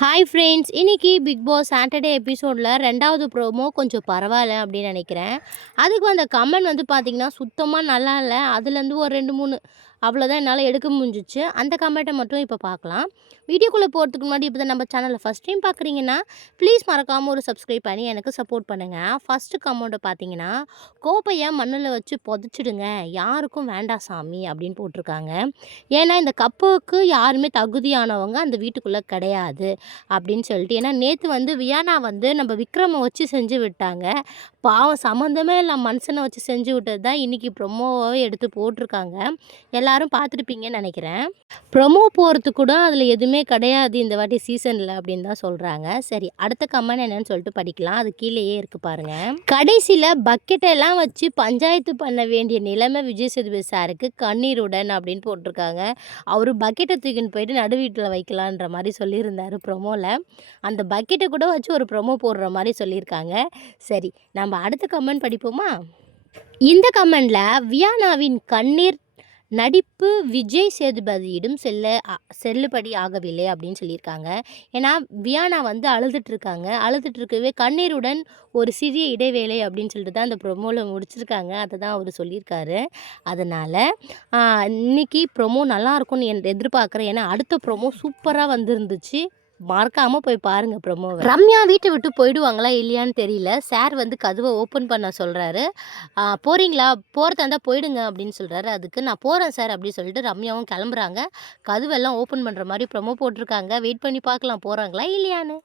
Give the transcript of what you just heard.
Hi friends, இன்னைக்கு big pass Saturday எபிசோடில் 2வது ப்ரோமோ கொஞ்சம் பரவாயில்ல அப்படின்னு நினைக்கிறேன். அதுக்கு வந்த கமெண்ட் வந்து பார்த்தீங்கன்னா சுத்தமாக நல்லா இல்லை. அதுலேருந்து ஒரு 2, 3 அவ்வளோதான் என்னால் எடுக்க முடிஞ்சிச்சு. அந்த கமெண்ட்டை மட்டும் இப்போ பார்க்கலாம். வீடியோக்குள்ளே போகிறதுக்கு முன்னாடி இப்போ தான் நம்ம சேனலை ஃபஸ்ட் டைம் பார்க்குறீங்கன்னா ப்ளீஸ் மறக்காமல் ஒரு சப்ஸ்கிரைப் பண்ணி எனக்கு சப்போர்ட் பண்ணுங்கள். ஃபஸ்ட்டு கமெண்ட்டை பார்த்தீங்கன்னா, கோப்பையை மண்ணில் வச்சு புதைச்சிடுங்க, யாருக்கும் வேண்டாம் சாமி அப்படின்னு போட்டிருக்காங்க. ஏன்னா இந்த கப்புக்கு யாருமே தகுதியானவங்க அந்த வீட்டுக்குள்ளே கிடையாது அப்படின்னு சொல்லிட்டு. ஏன்னா நேற்று வந்து வியானா வந்து நம்ம விக்ரமை வச்சு செஞ்சு விட்டாங்க. பாவம் சம்மந்தமே இல்லாம மனுஷனை வச்சு செஞ்சு விட்டது தான் இன்றைக்கி ப்ரொமோவாகவே எடுத்து போட்டிருக்காங்க. எல்லாரும் பார்த்துருப்பீங்கன்னு நினைக்கிறேன். ப்ரொமோ போகிறதுக்கு கூட அதில் எதுவுமே கிடையாது இந்த வாட்டி சீசனில் அப்படின்னு தான் சொல்கிறாங்க. சரி, அடுத்த கமெண்ட் என்னன்னு சொல்லிட்டு படிக்கலாம். அது கீழேயே இருக்குது பாருங்கள். கடைசியில் பக்கெட்டெல்லாம் வச்சு பஞ்சாயத்து பண்ண வேண்டிய நிலைமை விஜய் சேதுபதி சாருக்கு கண்ணீருடன் அப்படின்னு போட்டிருக்காங்க. அவர் பக்கெட்டை தூக்கின்னு போயிட்டு நடு வீட்டில் வைக்கலான்ற மாதிரி சொல்லியிருந்தார் ப்ரொமோவில். அந்த பக்கெட்டை கூட வச்சு ஒரு ப்ரொமோ போடுற மாதிரி சொல்லியிருக்காங்க. சரி, நம்ம அடுத்த கமெண்ட் படிப்போமா? இந்த கமெண்டில் வியானாவின் கண்ணீர் நடிப்பு விஜய் சேதுபதியிடம் செல்லுபடி ஆகவில்லை அப்படின்னு சொல்லியிருக்காங்க. ஏன்னா வியானா வந்து அழுதுட்ருக்காங்க. அழுதுட்ருக்கவே கண்ணீருடன் ஒரு சிறிய இடைவேளை அப்படின்னு சொல்லிட்டு தான் அந்த ப்ரொமோவில் முடிச்சிருக்காங்க. அதை தான் அவர் சொல்லியிருக்காரு. அதனால் இன்னைக்கு ப்ரொமோ நல்லாயிருக்கும்னு எதிர்பார்க்குறேன். ஏன்னா அடுத்த ப்ரொமோ சூப்பராக வந்துருந்துச்சு. மறக்காமல் போய் பாருங்கள் ப்ரொமோவை. ரம்யா வீட்டை விட்டு போயிடுவாங்களா இல்லையான்னு தெரியல. சார் வந்து கதவை ஓப்பன் பண்ண சொல்கிறாரு. போகிறீங்களா, போகிறதா இருந்தால் போயிடுங்க அப்படின்னு சொல்கிறாரு. அதுக்கு நான் போகிறேன் சார் அப்படின்னு சொல்லிட்டு ரம்யாவும் கிளம்புறாங்க. கதவெல்லாம் ஓப்பன் பண்ணுற மாதிரி ப்ரொமோ போட்டிருக்காங்க. வெயிட் பண்ணி பார்க்கலாம் போகிறாங்களா இல்லையான்னு.